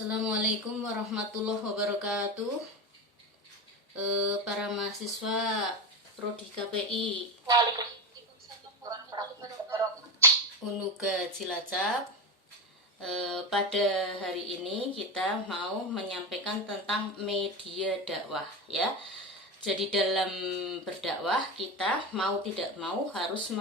Assalamualaikum warahmatullahi wabarakatuh. Para mahasiswa Prodi KPI Waalaikumsalam warahmatullahi wabarakatuh. Unuga Cilacap. Pada hari ini kita mau menyampaikan tentang media dakwah ya. Jadi dalam berdakwah kita mau tidak mau harus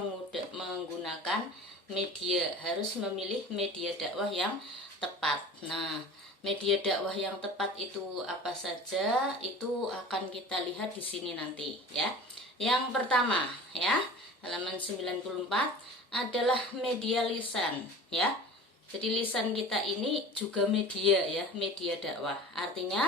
menggunakan media, harus memilih media dakwah yang tepat. Nah, media dakwah yang tepat itu apa saja? Itu akan kita lihat di sini nanti ya. Yang pertama ya, halaman 94 adalah media lisan ya. Jadi lisan kita ini juga media ya, media dakwah. Artinya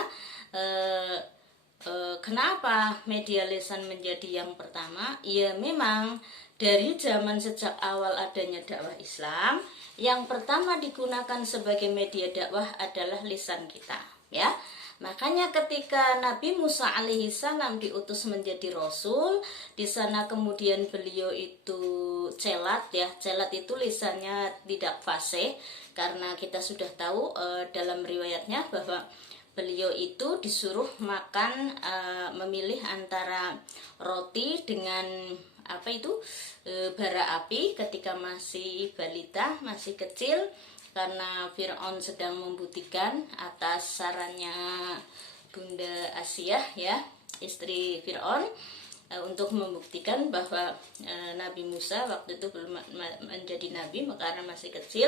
kenapa media lisan menjadi yang pertama? Ya memang dari zaman sejak awal adanya dakwah Islam, yang pertama digunakan sebagai media dakwah adalah lisan kita, ya. Makanya ketika Nabi Musa alaihissalam diutus menjadi rasul, di sana kemudian beliau itu celat ya. Celat itu lisannya tidak fasih, karena kita sudah tahu dalam riwayatnya bahwa beliau itu disuruh makan, memilih antara roti dengan bara api ketika masih balita, masih kecil, karena Fir'aun sedang membuktikan atas sarannya Bunda Asia ya, istri Fir'aun, untuk membuktikan bahwa Nabi Musa waktu itu belum menjadi nabi, karena masih kecil,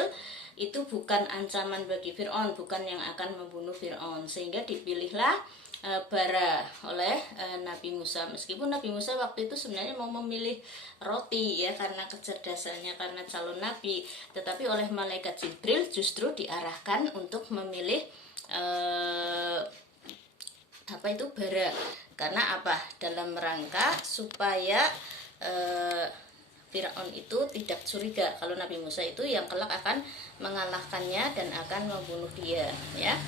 itu bukan ancaman bagi Fir'aun, bukan yang akan membunuh Fir'aun, sehingga dipilihlah bara oleh Nabi Musa. Meskipun Nabi Musa waktu itu sebenarnya mau memilih roti ya, karena kecerdasannya, karena calon nabi, tetapi oleh malaikat Jibril justru diarahkan untuk memilih bara. Karena apa? Dalam rangka supaya Fir'aun itu tidak curiga kalau Nabi Musa itu yang kelak akan mengalahkannya dan akan membunuh dia ya.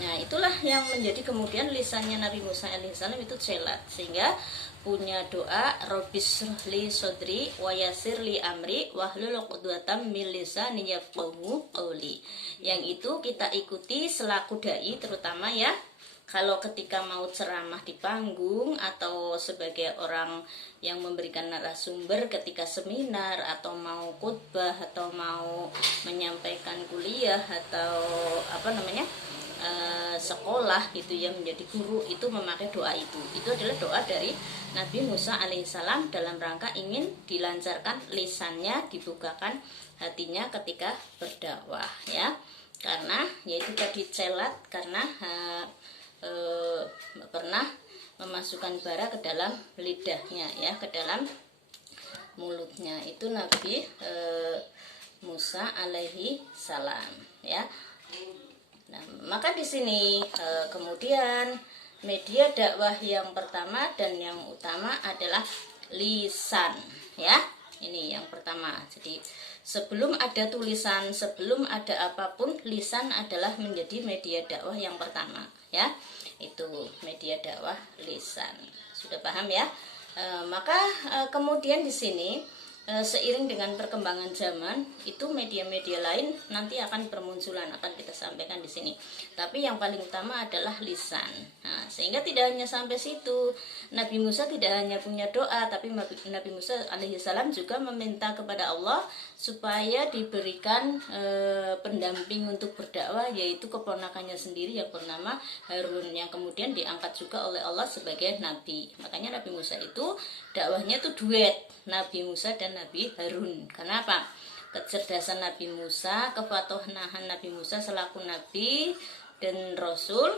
Nah, itulah yang menjadi kemudian lisannya Nabi Musa alaihissalam itu celat, sehingga punya doa Robbis li sodri wa yasir li amri wahlul 'uqdatam min lisani yafqahu qawli. Yang itu kita ikuti selaku dai, terutama ya kalau ketika mau ceramah di panggung atau sebagai orang yang memberikan narasumber ketika seminar atau mau khutbah atau mau menyampaikan kuliah atau sekolah gitu ya, menjadi guru, itu memakai doa itu adalah doa dari Nabi Musa alaihissalam dalam rangka ingin dilancarkan lisannya, dibukakan hatinya ketika berdakwah ya, karena yaitu tadi celat karena pernah memasukkan bara ke dalam lidahnya ya, ke dalam mulutnya, itu Nabi Musa alaihi salam ya. Nah, maka di sini kemudian media dakwah yang pertama dan yang utama adalah lisan ya. Ini yang pertama. Jadi sebelum ada tulisan, sebelum ada apapun, lisan adalah menjadi media dakwah yang pertama ya. Itu media dakwah lisan. Sudah paham ya? Maka kemudian di sini seiring dengan perkembangan zaman itu media-media lain nanti akan bermunculan, akan kita sampaikan di sini. Tapi yang paling utama adalah lisan. Nah, sehingga tidak hanya sampai situ. Nabi Musa tidak hanya punya doa, tapi Nabi Musa alaihissalam juga meminta kepada Allah supaya diberikan pendamping untuk berdakwah, yaitu keponakannya sendiri yang bernama Harun, yang kemudian diangkat juga oleh Allah sebagai nabi. Makanya Nabi Musa itu dakwahnya itu duet, Nabi Musa dan Nabi Harun. Kenapa? Kecerdasan Nabi Musa, kefatohnahan Nabi Musa selaku nabi dan rasul,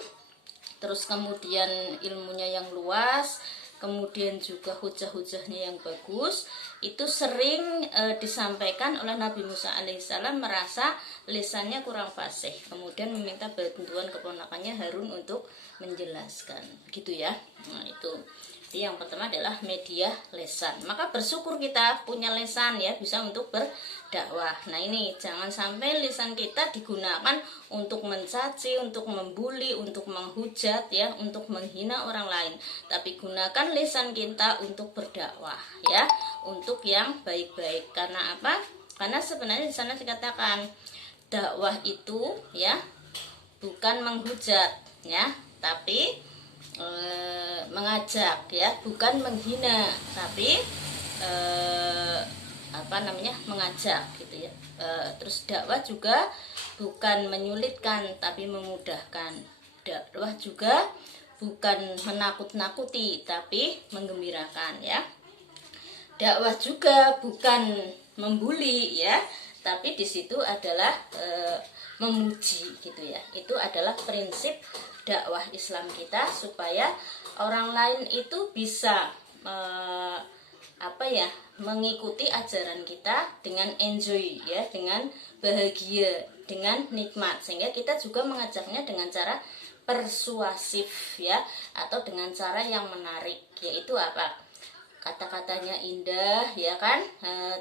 terus kemudian ilmunya yang luas, kemudian juga hujah-hujahnya yang bagus, itu sering disampaikan oleh Nabi Musa alaihissalam merasa lisannya kurang fasih, kemudian meminta bantuan keponakannya Harun untuk menjelaskan gitu ya. Nah, itu. Jadi yang pertama adalah media lisan. Maka bersyukur kita punya lisan ya, bisa untuk berdakwah. Nah, ini jangan sampai lisan kita digunakan untuk mencaci, untuk membuli, untuk menghujat ya, untuk menghina orang lain. Tapi gunakan lisan kita untuk berdakwah ya, untuk yang baik-baik. Karena apa? Karena sebenarnya di sana dikatakan dakwah itu ya bukan menghujat ya, tapi mengajak ya, bukan menghina, tapi mengajak gitu ya. Terus dakwah juga bukan menyulitkan tapi memudahkan. Dakwah juga bukan menakut-nakuti tapi menggembirakan ya. Dakwah juga bukan membuli ya, tapi di situ adalah memuji gitu ya. Itu adalah prinsip dakwah Islam kita, supaya orang lain itu bisa mengikuti ajaran kita dengan enjoy ya, dengan bahagia, dengan nikmat, sehingga kita juga mengajaknya dengan cara persuasif ya, atau dengan cara yang menarik, yaitu kata-katanya indah ya kan,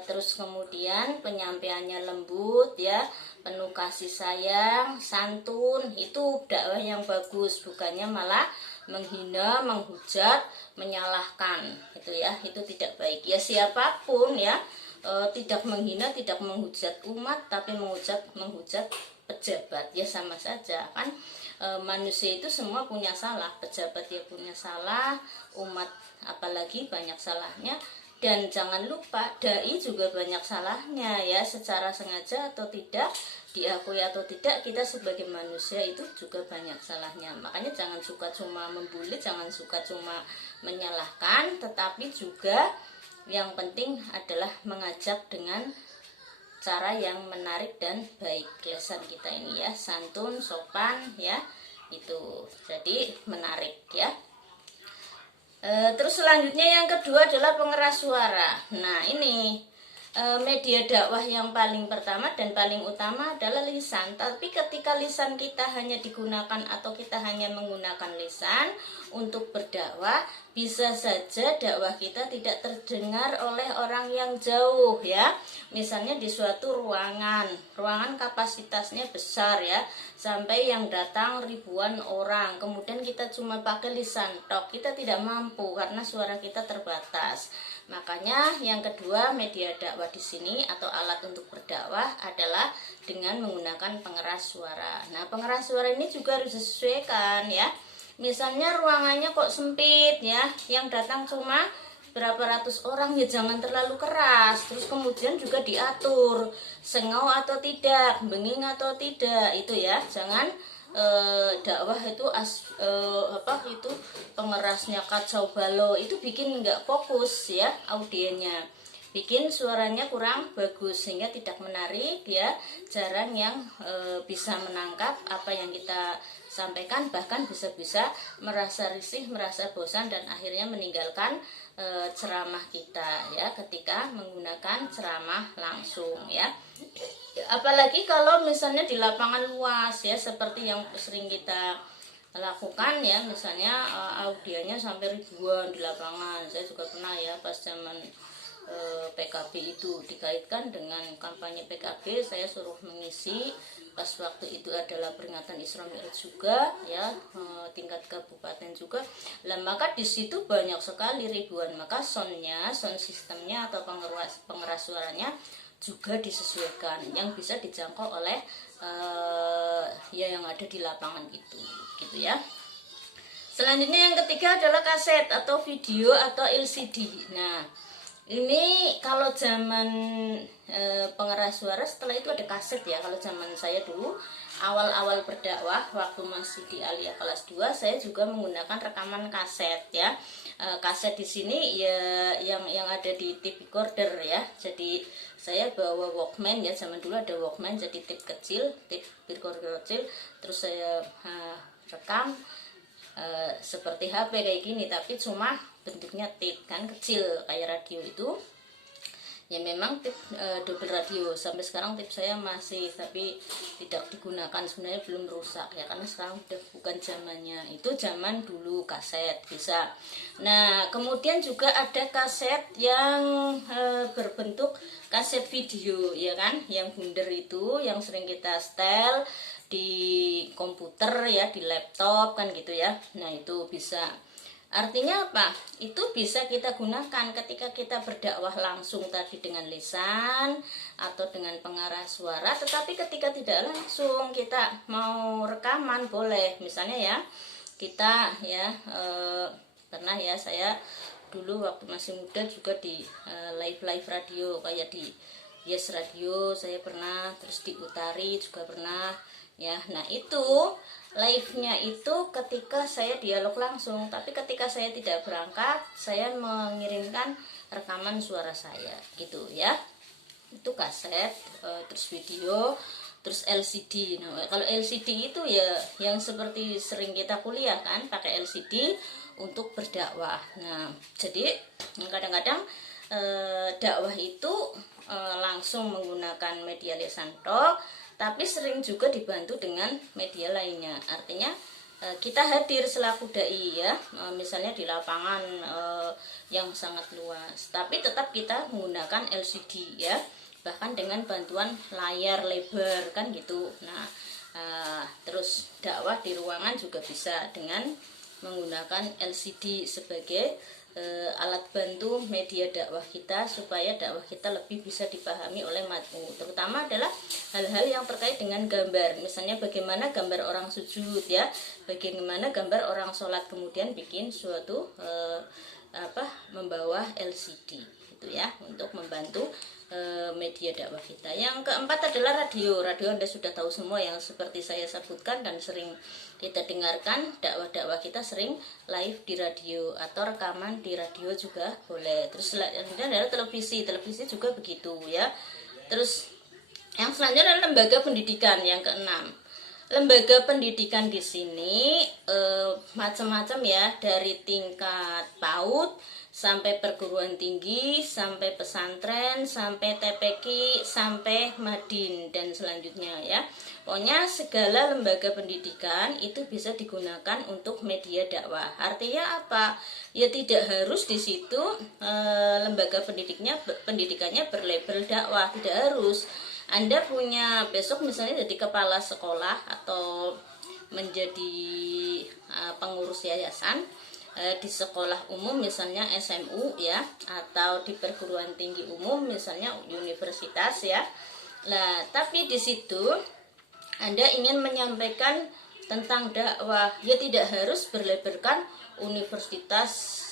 terus kemudian penyampaiannya lembut ya, penuh kasih sayang, santun. Itu dakwah yang bagus, bukannya malah menghina, menghujat, menyalahkan gitu ya. Itu tidak baik ya. Siapapun ya, tidak menghina, tidak menghujat umat, tapi menghujat pejabat ya, sama saja kan. Manusia itu semua punya salah, pejabat ya punya salah, umat apalagi banyak salahnya. Dan jangan lupa dai juga banyak salahnya ya, secara sengaja atau tidak, diakui atau tidak, kita sebagai manusia itu juga banyak salahnya. Makanya jangan suka cuma membuli, jangan suka cuma menyalahkan, tetapi juga yang penting adalah mengajak dengan cara yang menarik dan baik. Lesan kita ini ya, santun, sopan ya, itu jadi menarik ya. Terus selanjutnya yang kedua adalah pengeras suara. Nah ini media dakwah yang paling pertama dan paling utama adalah lisan. Tapi ketika lisan kita hanya digunakan atau kita hanya menggunakan lisan untuk berdakwah, bisa saja dakwah kita tidak terdengar oleh orang yang jauh ya. Misalnya di suatu ruangan kapasitasnya besar ya, sampai yang datang ribuan orang, kemudian kita cuma pakai lisan tok, kita tidak mampu karena suara kita terbatas. Makanya yang kedua, media dakwah di sini atau alat untuk berdakwah adalah dengan menggunakan pengeras suara. Nah, pengeras suara ini juga harus disesuaikan ya. Misalnya ruangannya kok sempit ya, yang datang cuma berapa ratus orang, ya jangan terlalu keras. Terus kemudian juga diatur sengau atau tidak, benging atau tidak, itu ya. Jangan dakwah itu itu pengerasnya kacau balau, itu bikin nggak fokus ya audiennya, bikin suaranya kurang bagus sehingga tidak menarik ya, jarang yang bisa menangkap apa yang kita sampaikan, bahkan bisa-bisa merasa risih, merasa bosan, dan akhirnya meninggalkan ceramah kita ya, ketika menggunakan ceramah langsung ya. Apalagi kalau misalnya di lapangan luas ya, seperti yang sering kita lakukan ya, misalnya audiennya sampai ribuan di lapangan. Saya juga pernah ya, pas zaman PKB itu dikaitkan dengan kampanye PKB, saya suruh mengisi. Pas waktu itu adalah peringatan Isra Mi'raj juga ya, tingkat kabupaten juga. Lah maka di situ banyak sekali ribuan, maka sound sistemnya atau pengeras suaranya juga disesuaikan yang bisa dijangkau oleh yang ada di lapangan itu gitu ya. Selanjutnya yang ketiga adalah kaset atau video atau LCD. Nah ini kalau zaman pengeras suara, setelah itu ada kaset ya. Kalau zaman saya dulu awal-awal berdakwah waktu masih di Aliyah kelas 2, saya juga menggunakan rekaman kaset ya. Kaset di sini ya yang ada di tape recorder ya. Jadi saya bawa Walkman ya, zaman dulu ada Walkman, jadi tape recorder kecil, terus saya rekam seperti HP kayak gini, tapi cuma bentuknya tape kan, kecil kayak radio itu ya. Memang tape double radio, sampai sekarang tape saya masih, tapi tidak digunakan, sebenarnya belum rusak ya, karena sekarang udah bukan zamannya, itu zaman dulu kaset bisa. Nah kemudian juga ada kaset yang berbentuk kaset video ya kan, yang bundar itu, yang sering kita setel di komputer ya, di laptop kan gitu ya. Nah itu bisa, artinya apa? Itu bisa kita gunakan ketika kita berdakwah langsung tadi dengan lisan, atau dengan pengarah suara. Tetapi ketika tidak langsung kita mau rekaman boleh, misalnya ya kita ya pernah ya saya dulu waktu masih muda juga di live radio kayak di Yes Radio saya pernah, terus di Utari juga pernah ya. Nah itu live-nya itu ketika saya dialog langsung, tapi ketika saya tidak berangkat saya mengirimkan rekaman suara saya gitu ya. Itu kaset, terus video, terus LCD. Nah kalau LCD itu ya yang seperti sering kita kuliah kan, pakai LCD untuk berdakwah. Nah jadi kadang-kadang dakwah itu langsung menggunakan media lisan tok, tapi sering juga dibantu dengan media lainnya. Artinya kita hadir selaku dai ya, misalnya di lapangan yang sangat luas, tapi tetap kita menggunakan LCD ya, bahkan dengan bantuan layar lebar kan gitu. Nah terus dakwah di ruangan juga bisa dengan menggunakan LCD sebagai alat bantu media dakwah kita, supaya dakwah kita lebih bisa dipahami oleh mat'u. Terutama adalah hal-hal yang terkait dengan gambar, misalnya bagaimana gambar orang sujud ya, bagaimana gambar orang sholat, kemudian bikin suatu membawa LCD gitu ya, untuk membantu media dakwah kita. Yang keempat adalah radio. Radio Anda sudah tahu semua yang seperti saya sebutkan dan sering kita dengarkan. Dakwah-dakwah kita sering live di radio atau rekaman di radio juga boleh. Terus selanjutnya adalah televisi. Televisi juga begitu ya. Terus yang selanjutnya adalah lembaga pendidikan. Yang keenam, lembaga pendidikan di sini macam-macam ya, dari tingkat PAUD sampai perguruan tinggi, sampai pesantren, sampai TPQ, sampai Madin dan selanjutnya ya. Pokoknya segala lembaga pendidikan itu bisa digunakan untuk media dakwah. Artinya apa? Ya tidak harus di situ lembaga pendidikannya berlabel dakwah, tidak harus. Anda punya besok misalnya jadi kepala sekolah atau menjadi pengurus yayasan di sekolah umum misalnya SMU ya, atau di perguruan tinggi umum misalnya universitas ya. Nah, tapi di situ Anda ingin menyampaikan tentang dakwah, ya tidak harus berlabelkan universitas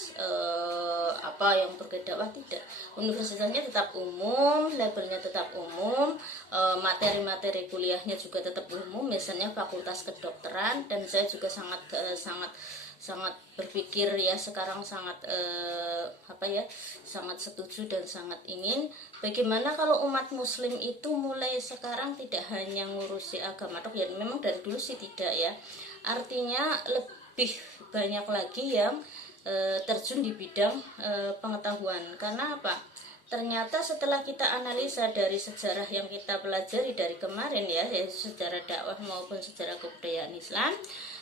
yang berdakwah, tidak. Universitasnya tetap umum, labelnya tetap umum, materi-materi kuliahnya juga tetap umum, misalnya fakultas kedokteran. Dan saya juga sangat berpikir ya sekarang sangat setuju dan sangat ingin bagaimana kalau umat muslim itu mulai sekarang tidak hanya ngurusi agama tok ya, memang dari dulu sih tidak ya, artinya lebih banyak lagi yang terjun di bidang pengetahuan. Karena apa? Ternyata setelah kita analisa dari sejarah yang kita pelajari dari kemarin ya, yaitu sejarah dakwah maupun sejarah kebudayaan Islam,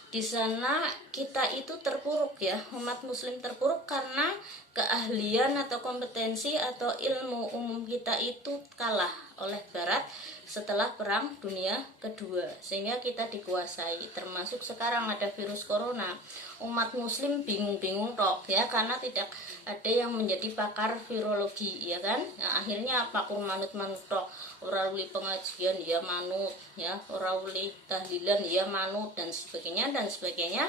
di sana kita itu terpuruk ya, umat muslim terpuruk karena keahlian atau kompetensi atau ilmu umum kita itu kalah oleh barat setelah perang dunia kedua, sehingga kita dikuasai. Termasuk sekarang ada virus corona, umat muslim bingung-bingung tok ya, karena tidak ada yang menjadi pakar virologi ya kan. Nah, akhirnya pakur manut-manut tok, ora uli pengajian ya manut ya, ora uli tahlilan ya manut dan sebagainya dan sebagainya.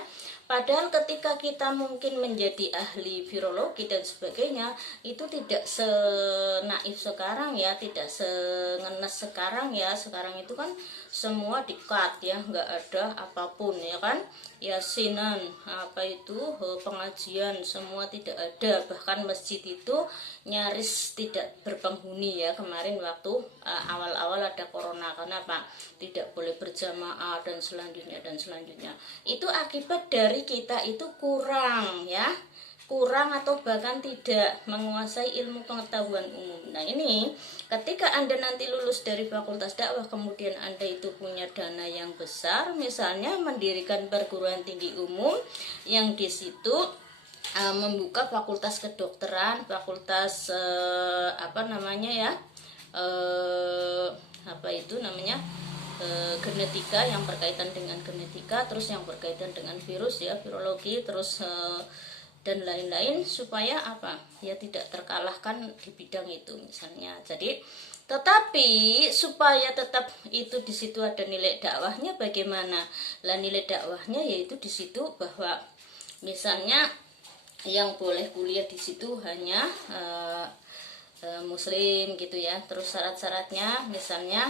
Padahal ketika kita mungkin menjadi ahli virologi dan sebagainya, itu tidak senaif sekarang ya, tidak sengenes sekarang ya. Sekarang itu kan semua di-cut ya, nggak ada apapun ya kan. Yasinan, pengajian semua tidak ada, bahkan masjid itu nyaris tidak berpenghuni ya kemarin waktu awal-awal ada corona. Karena apa? Tidak boleh berjamaah dan selanjutnya. Itu akibat dari kita itu kurang atau bahkan tidak menguasai ilmu pengetahuan umum. Nah ini ketika Anda nanti lulus dari fakultas dakwah, kemudian Anda itu punya dana yang besar, misalnya mendirikan perguruan tinggi umum yang di situ membuka fakultas kedokteran, fakultas genetika yang berkaitan dengan genetika, terus yang berkaitan dengan virus ya, virologi, terus dan lain-lain, supaya apa ya tidak terkalahkan di bidang itu misalnya. Jadi Tetapi supaya tetap itu di situ ada nilai dakwahnya bagaimana? Lah nilai dakwahnya yaitu di situ bahwa misalnya yang boleh kuliah di situ hanya muslim gitu ya. Terus syarat-syaratnya misalnya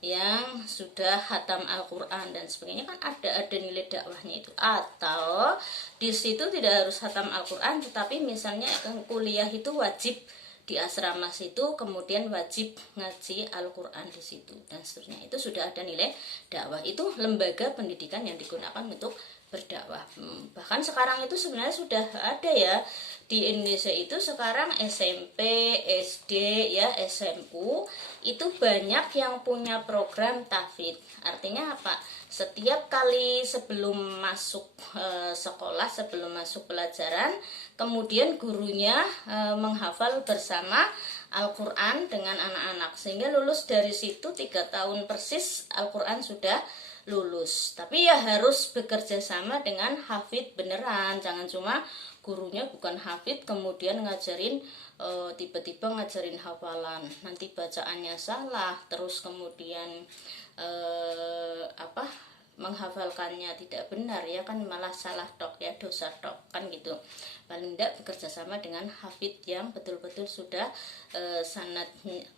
yang sudah khatam Al-Qur'an dan sebagainya, kan ada nilai dakwahnya itu. Atau di situ tidak harus khatam Al-Qur'an, tetapi misalnya kuliah itu wajib di asrama situ, kemudian wajib ngaji Al-Qur'an di situ dan seterusnya. Itu sudah ada nilai dakwah. Itu lembaga pendidikan yang digunakan untuk berdakwah. Bahkan sekarang itu sebenarnya sudah ada ya di Indonesia itu sekarang SMP, SD ya, SMU itu banyak yang punya program tahfidz. Artinya apa? Setiap kali sebelum masuk sekolah, sebelum masuk pelajaran, kemudian gurunya menghafal bersama Al-Qur'an dengan anak-anak, sehingga lulus dari situ 3 tahun persis Al-Qur'an sudah lulus. Tapi ya harus bekerja sama dengan hafid beneran, jangan cuma gurunya bukan hafid kemudian ngajarin tiba-tiba ngajarin hafalan, nanti bacaannya salah, terus kemudian menghafalkannya tidak benar ya kan, malah salah tok ya, dosa tok kan gitu. Paling tidak bekerja sama dengan hafid yang betul-betul sudah sanad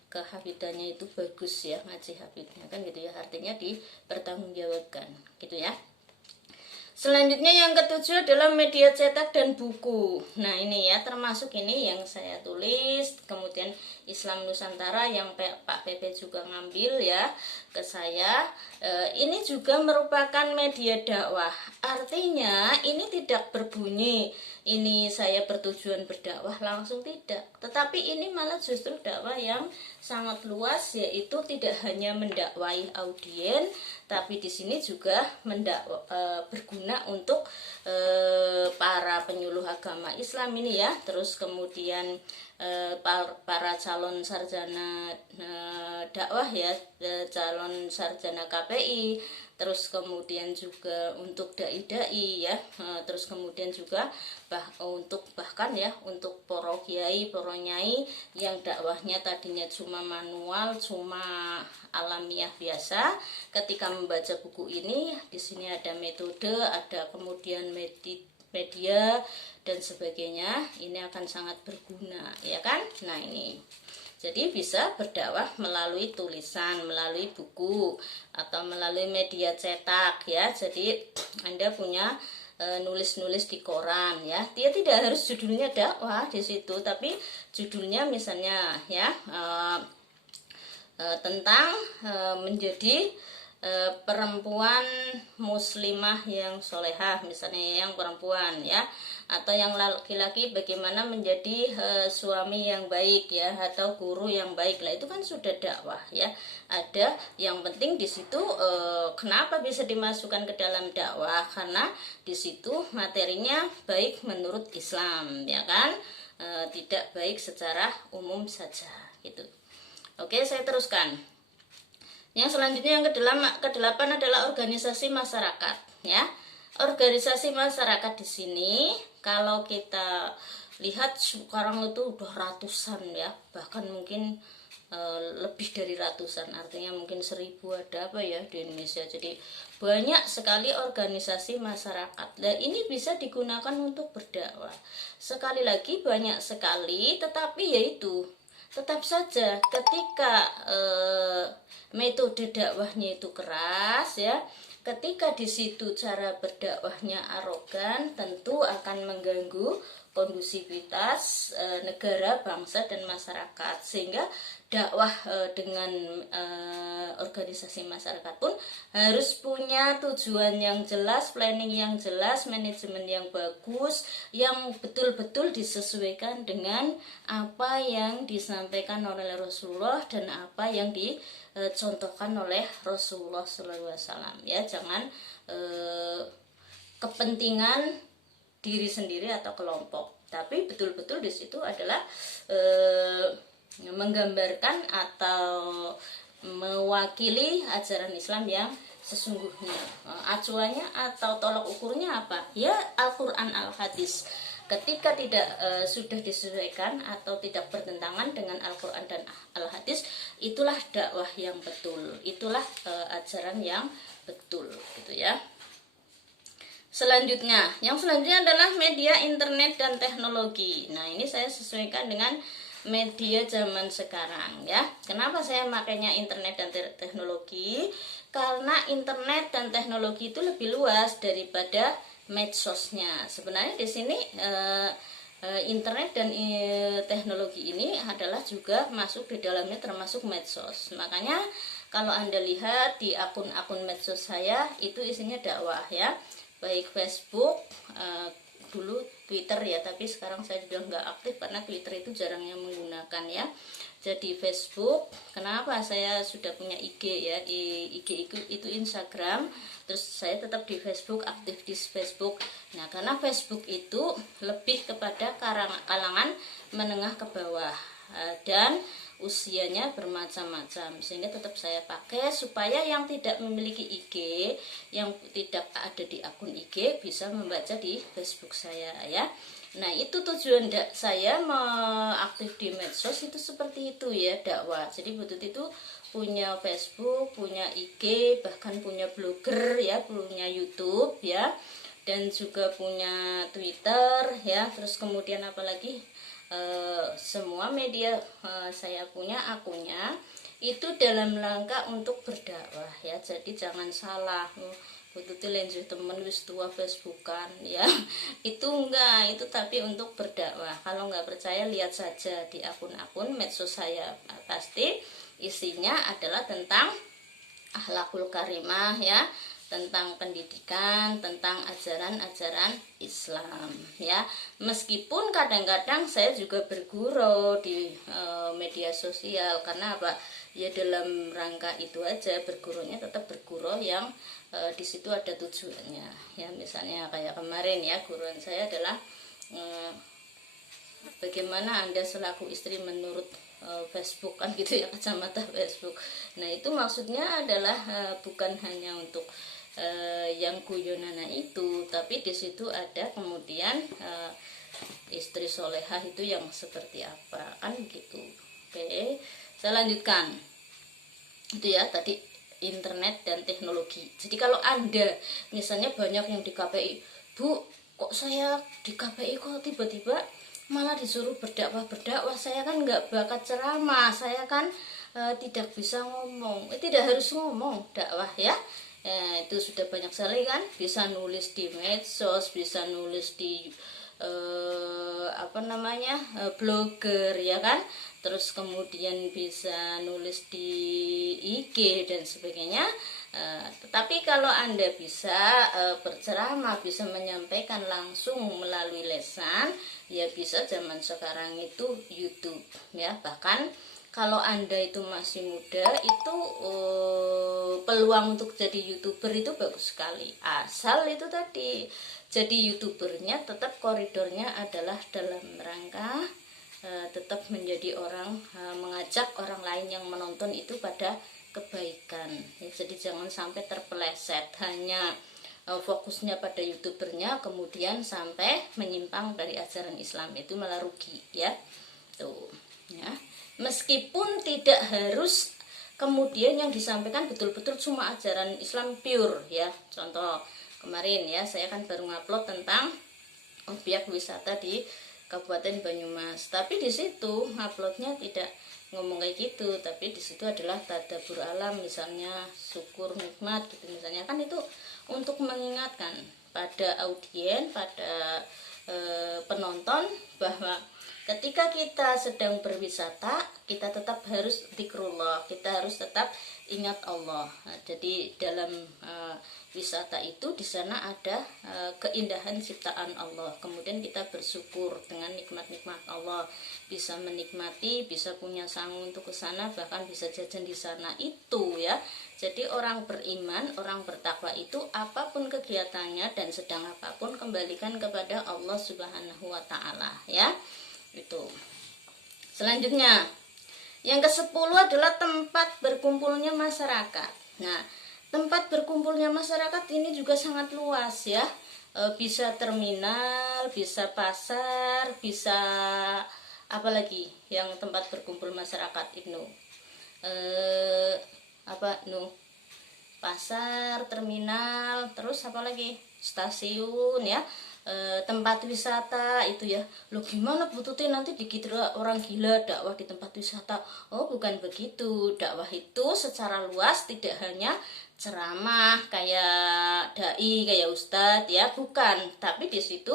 kehafidannya itu bagus ya, ngaji hafidnya kan gitu ya, artinya dipertanggungjawabkan gitu ya. Selanjutnya yang ketujuh adalah media cetak dan buku. Nah ini ya, termasuk ini yang saya tulis, kemudian Islam Nusantara yang Pak Pepe juga ngambil ya ke saya. Ini juga merupakan media dakwah. Artinya ini tidak berbunyi ini saya bertujuan berdakwah, langsung tidak. Tetapi ini malah justru dakwah yang sangat luas, yaitu tidak hanya mendakwai audien, tapi di sini juga berguna untuk para penyuluh agama Islam ini ya. Terus kemudian para calon sarjana dakwah ya, calon sarjana KPI, terus kemudian juga untuk dai-dai ya, terus kemudian juga untuk bahkan ya untuk poro kiai, poro nyai yang dakwahnya tadinya cuma manual, cuma alamiah biasa. Ketika membaca buku ini, di sini ada metode, ada kemudian media dan sebagainya, ini akan sangat berguna ya kan. Nah ini jadi bisa berdakwah melalui tulisan, melalui buku, atau melalui media cetak ya. Jadi Anda punya nulis-nulis di koran ya. Dia tidak harus judulnya dakwah di situ, tapi judulnya misalnya ya tentang menjadi perempuan muslimah yang solehah, misalnya yang perempuan ya, atau yang laki-laki bagaimana menjadi suami yang baik ya, atau guru yang baik. Lah itu kan sudah dakwah ya. Ada yang penting di situ kenapa bisa dimasukkan ke dalam dakwah, karena di situ materinya baik menurut Islam ya kan, tidak baik secara umum saja gitu. Oke, saya teruskan. Yang selanjutnya yang kedelapan adalah organisasi masyarakat ya. Organisasi masyarakat di sini kalau kita lihat sekarang itu udah ratusan ya, bahkan mungkin lebih dari ratusan, artinya mungkin 1000 ada apa ya di Indonesia. Jadi banyak sekali organisasi masyarakat. Nah ini bisa digunakan untuk berdakwah. Sekali lagi banyak sekali, tetapi yaitu tetap saja ketika metode dakwahnya itu keras ya, ketika di situ cara berdakwahnya arogan, tentu akan mengganggu kondusivitas negara, bangsa dan masyarakat. Sehingga dakwah dengan organisasi masyarakat pun harus punya tujuan yang jelas, planning yang jelas, manajemen yang bagus, yang betul-betul disesuaikan dengan apa yang disampaikan oleh Rasulullah dan apa yang dicontohkan oleh Rasulullah SAW ya. Jangan kepentingan diri sendiri atau kelompok, tapi betul-betul di situ adalah menggambarkan atau mewakili ajaran Islam yang sesungguhnya. Acuannya atau tolak ukurnya apa? Ya Al-Quran Al-Hadis. ketika tidak sudah disesuaikan atau tidak bertentangan dengan Al-Quran dan Al-Hadis, itulah dakwah yang betul, itulah ajaran yang betul gitu ya. Yang selanjutnya adalah media internet dan teknologi. Nah, ini saya sesuaikan dengan media zaman sekarang ya. Kenapa saya makainya internet dan teknologi? Karena internet dan teknologi itu lebih luas daripada medsosnya. Sebenarnya di sini internet dan teknologi ini adalah juga masuk di dalamnya, termasuk medsos. Makanya kalau Anda lihat di akun-akun medsos saya itu isinya dakwah ya, baik Facebook, dulu Twitter ya, tapi sekarang saya sudah nggak aktif karena Twitter itu jarang yang menggunakan ya. Jadi Facebook, kenapa saya sudah punya IG ya, IG itu Instagram, terus saya tetap di Facebook, aktif di Facebook. Nah, karena Facebook itu lebih kepada kalangan menengah ke bawah dan usianya bermacam-macam, sehingga tetap saya pakai supaya yang tidak memiliki IG, yang tidak ada di akun IG bisa membaca di Facebook saya ya. Nah, itu tujuan saya aktif di medsos itu seperti itu ya, dakwah. Jadi Butut itu punya Facebook, punya IG, bahkan punya blogger ya, punya YouTube ya, dan juga punya Twitter ya. Terus kemudian apalagi semua media saya punya akunnya itu dalam rangka untuk berdakwah ya. Jadi jangan salah, Bututi lenjuh temen wis tua Facebookan ya. Itu enggak, itu tapi untuk berdakwah. Kalau enggak percaya lihat saja di akun-akun medsos saya, pasti isinya adalah tentang akhlakul karimah ya, tentang pendidikan, tentang ajaran-ajaran Islam ya. Meskipun kadang-kadang saya juga bergurau di media sosial, karena apa? Ya dalam rangka itu aja, bergurunya tetap bergurau yang di situ ada tujuannya ya. Misalnya kayak kemarin ya, guruan saya adalah bagaimana Anda selaku istri menurut Facebook kan gitu ya, kacamata Facebook. Nah, itu maksudnya adalah bukan hanya untuk yang guyonana itu, tapi di situ ada kemudian istri solehah itu yang seperti apa kan gitu. Oke, saya lanjutkan. Itu ya tadi internet dan teknologi. Jadi kalau Anda misalnya banyak yang di KPI, Bu, kok saya di KPI kok tiba-tiba malah disuruh berdakwah, saya kan nggak bakat ceramah, saya kan tidak bisa ngomong. Tidak harus ngomong, dakwah ya. Itu sudah banyak sekali kan, bisa nulis di medsos, bisa nulis di blogger ya kan, terus kemudian bisa nulis di IG dan sebagainya. Tetapi kalau Anda bisa berceramah, bisa menyampaikan langsung melalui lesan, ya bisa zaman sekarang itu YouTube ya. Bahkan kalau Anda itu masih muda, itu peluang untuk jadi YouTuber itu bagus sekali. Asal itu tadi, jadi YouTubernya tetap koridornya adalah dalam rangka tetap menjadi orang, mengajak orang lain yang menonton itu pada kebaikan ya. Jadi jangan sampai terpeleset hanya fokusnya pada YouTubernya, kemudian sampai menyimpang dari ajaran Islam, itu malah rugi ya. Tuh ya. Meskipun tidak harus kemudian yang disampaikan betul-betul cuma ajaran Islam pure ya. Contoh kemarin ya, saya kan baru ngupload tentang objek wisata di Kabupaten Banyumas, tapi di situ uploadnya tidak ngomong kayak gitu, tapi di situ adalah tadabbur alam, misalnya syukur nikmat gitu misalnya, kan itu untuk mengingatkan pada audien, pada penonton bahwa ketika kita sedang berwisata, kita tetap harus zikrullah, kita harus tetap ingat Allah. Nah, jadi dalam wisata itu di sana ada keindahan ciptaan Allah. Kemudian kita bersyukur dengan nikmat-nikmat Allah, bisa menikmati, bisa punya sangu untuk ke sana, bahkan bisa jajan di sana itu ya. Jadi orang beriman, orang bertakwa itu apapun kegiatannya dan sedang apapun kembalikan kepada Allah Subhanahu wa taala ya. Itu. Selanjutnya, yang ke-10 adalah tempat berkumpulnya masyarakat. Nah, tempat berkumpulnya masyarakat ini juga sangat luas ya. Bisa terminal, bisa pasar, bisa apalagi yang tempat berkumpul masyarakat Ibnu. Apa Nu? Pasar, terminal, terus apa lagi? Stasiun ya. Tempat wisata itu ya. Loh gimana Bu Tuti nanti dikira orang gila dakwah di tempat wisata? Oh bukan begitu. Dakwah itu secara luas tidak hanya ceramah kayak dai, kayak ustadz ya, bukan. Tapi di situ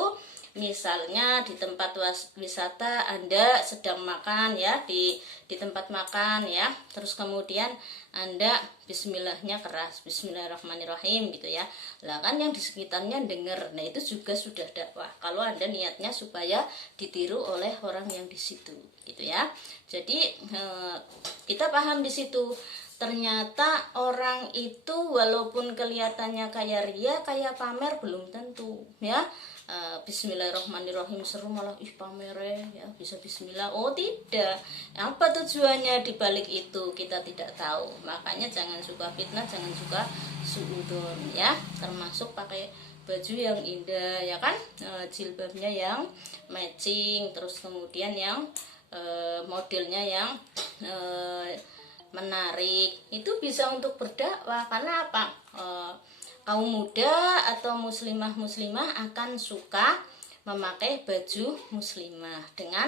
misalnya di tempat wisata Anda sedang makan ya, di tempat makan ya, terus kemudian Anda bismillahnya keras, bismillahirrahmanirrahim gitu ya. Lah kan yang di sekitarnya dengar. Nah, itu juga sudah dakwah. Kalau Anda niatnya supaya ditiru oleh orang yang di situ gitu ya. Jadi kita paham di situ. Ternyata orang itu walaupun kelihatannya kayak ria, kayak pamer, belum tentu ya. Bismillahirrahmanirrahim seru malah pamer ya, bisa bismillah. Oh tidak, apa tujuannya dibalik itu kita tidak tahu. Makanya jangan suka fitnah, jangan suka suudon ya, termasuk pakai baju yang indah ya kan, jilbabnya yang matching, terus kemudian yang modelnya yang menarik, itu bisa untuk berdakwah. Karena apa? Kaum muda atau muslimah akan suka memakai baju muslimah dengan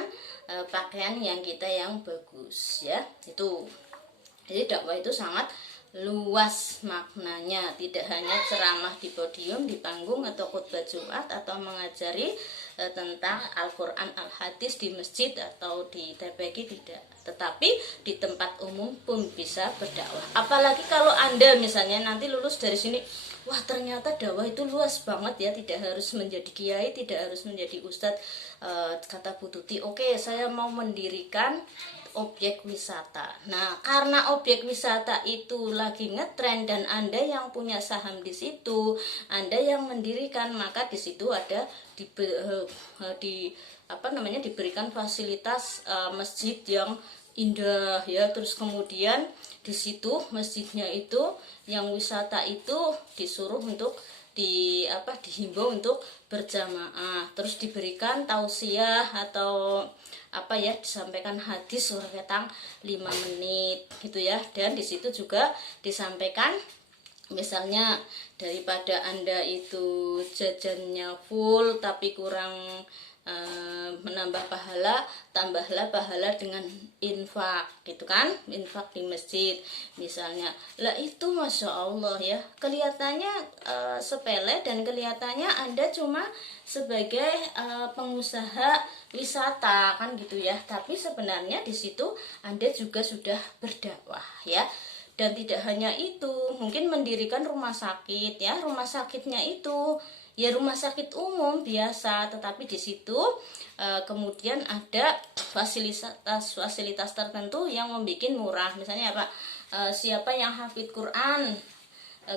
pakaian yang kita yang bagus ya. Itu jadi dakwah itu sangat luas maknanya, tidak hanya ceramah di podium, di panggung atau khutbah Jumat atau mengajari tentang Al-Quran, Al-Hadis di masjid atau di TPQ, tidak, tetapi di tempat umum pun bisa berdakwah. Apalagi kalau Anda misalnya nanti lulus dari sini, wah ternyata dakwah itu luas banget ya, tidak harus menjadi kiai, tidak harus menjadi ustadz. Kata Bu Tuti, oke, saya mau mendirikan objek wisata. Nah, karena objek wisata itu lagi ngetren dan Anda yang punya saham di situ, Anda yang mendirikan, maka di situ ada diberikan fasilitas masjid yang indah ya. Terus kemudian di situ masjidnya itu yang wisata itu disuruh untuk dihimbau untuk berjamaah, terus diberikan tausiah atau disampaikan hadis ketang 5 menit gitu ya. Dan di situ juga disampaikan misalnya daripada Anda itu jajannya full tapi kurang menambah pahala, tambahlah pahala dengan infak gitu kan, infak di masjid misalnya. Lah itu Masya Allah ya, kelihatannya sepele dan kelihatannya Anda cuma sebagai pengusaha wisata kan gitu ya, tapi sebenarnya di situ Anda juga sudah berdakwah ya. Dan tidak hanya itu, mungkin mendirikan rumah sakit ya, rumah sakitnya itu ya rumah sakit umum biasa, tetapi di situ kemudian ada fasilitas tertentu yang membuat murah. Misalnya siapa yang hafid Quran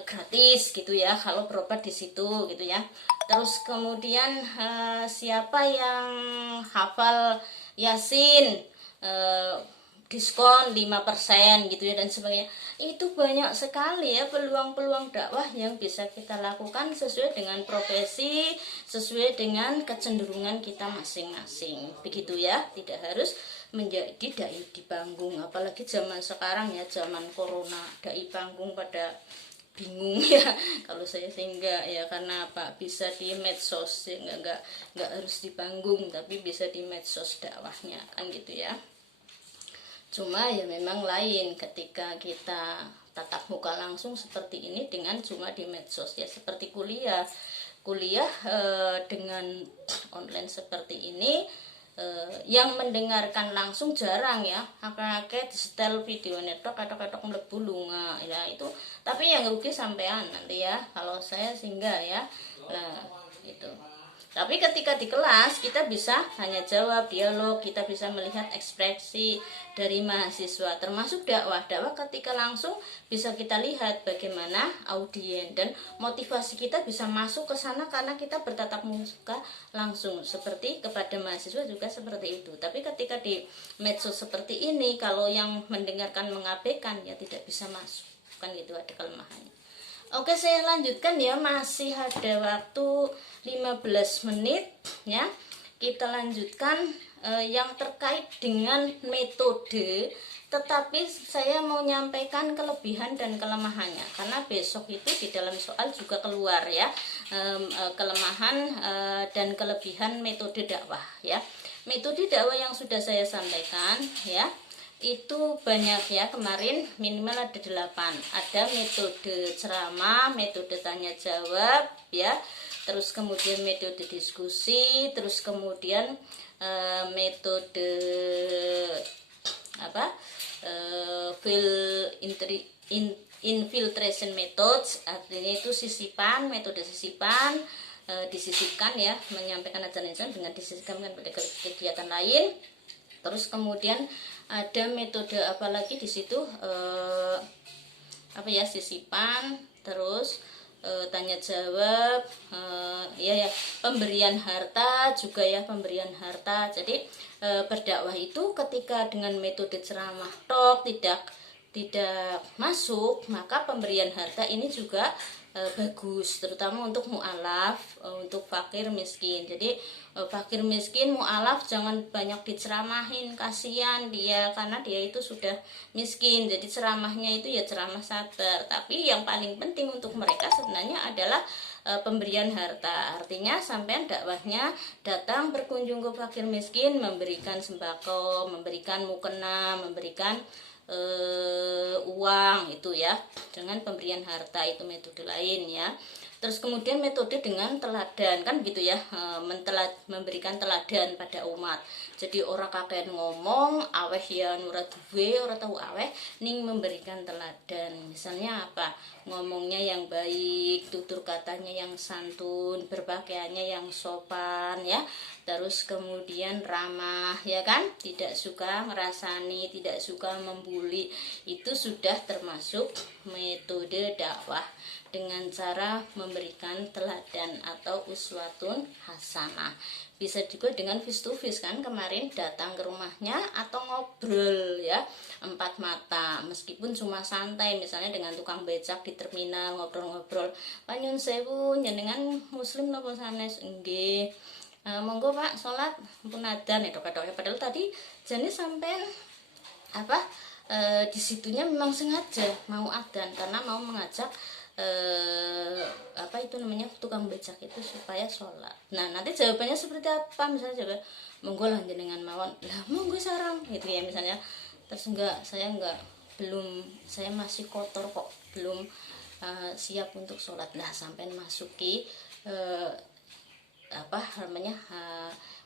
gratis gitu ya kalau berobat di situ gitu ya. Terus kemudian siapa yang hafal Yasin diskon 5% gitu ya dan sebagainya. Itu banyak sekali ya peluang-peluang dakwah yang bisa kita lakukan sesuai dengan profesi, sesuai dengan kecenderungan kita masing-masing. Begitu ya, tidak harus menjadi dai di panggung. Apalagi zaman sekarang ya, zaman corona, dai panggung pada bingung ya. Kalau saya sih enggak ya, karena bisa di medsos ya, enggak harus di panggung, tapi bisa di medsos dakwahnya kan gitu ya. Cuma ya memang lain ketika kita tatap muka langsung seperti ini dengan cuma di medsos ya, seperti kuliah dengan online seperti ini. Yang mendengarkan langsung jarang ya, akeh di setel video netok katok mlebu lunga ya itu. Tapi yang rugi sampean nanti ya, kalau saya sih enggak ya. Nah itu. Tapi ketika di kelas kita bisa hanya jawab, dialog, kita bisa melihat ekspresi dari mahasiswa, termasuk dakwah ketika langsung bisa kita lihat bagaimana audien dan motivasi kita bisa masuk ke sana karena kita bertatap muka langsung. Seperti kepada mahasiswa juga seperti itu. Tapi ketika di medsos seperti ini, kalau yang mendengarkan mengabaikan ya tidak bisa masuk kan gitu, ada kelemahannya. Oke, saya lanjutkan ya, masih ada waktu 15 menit ya. Kita lanjutkan yang terkait dengan metode, tetapi saya mau nyampaikan kelebihan dan kelemahannya karena besok itu di dalam soal juga keluar ya, kelemahan dan kelebihan metode dakwah ya. Metode dakwah yang sudah saya sampaikan ya, itu banyak ya, kemarin minimal ada 8. Ada metode ceramah, metode tanya jawab ya, terus kemudian metode diskusi, terus kemudian metode infiltration methods, artinya itu sisipan, metode sisipan, disisipkan ya, menyampaikan ajaran dengan disisipkan pada kegiatan lain. Terus kemudian ada metode apa lagi di situ, sisipan, terus tanya jawab, ya pemberian harta juga ya, pemberian harta. Jadi berdakwah itu ketika dengan metode ceramah tok tidak masuk, maka pemberian harta ini juga bagus, terutama untuk mu'alaf, untuk fakir miskin. Jadi fakir miskin mu'alaf jangan banyak diceramahin, kasihan dia karena dia itu sudah miskin. Jadi ceramahnya itu ya ceramah sabar, tapi yang paling penting untuk mereka sebenarnya adalah pemberian harta. Artinya sampean dakwahnya datang berkunjung ke fakir miskin, memberikan sembako, memberikan mukena, memberikan uang itu ya, dengan pemberian harta, itu metode lain ya. Terus kemudian metode dengan teladan, kan gitu ya, memberikan teladan pada umat. Jadi orang kakek ngomong aweh ya nurat duwe, ora tahu aweh ning memberikan teladan. Misalnya apa? Ngomongnya yang baik, tutur katanya yang santun, berpakaiannya yang sopan ya. Terus kemudian ramah ya kan, tidak suka ngerasani, tidak suka membuli. Itu sudah termasuk metode dakwah dengan cara memberikan teladan atau uswatun hasanah. Bisa juga dengan face to face kan, kemarin datang ke rumahnya atau ngobrol ya, 4 mata, meskipun cuma santai, misalnya dengan tukang becak di terminal ngobrol-ngobrol, "Panyun sewu jenengan muslim napa sanes?" "Nggih." "Monggo Pak sholat pun adzan." Itu padahal tadi jane sampean di situnya memang sengaja mau adzan karena mau mengajak tukang becak itu supaya sholat. Nah nanti jawabannya seperti apa, misalnya jawab "Monggo lah jenengan mawon." Lah monggo sarang gitu ya misalnya. Terus saya saya masih kotor kok, belum siap untuk sholat. Lah sampai masuki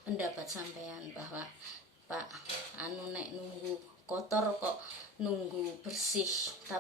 pendapat sampean bahwa Pak nek nunggu kotor kok nunggu bersih.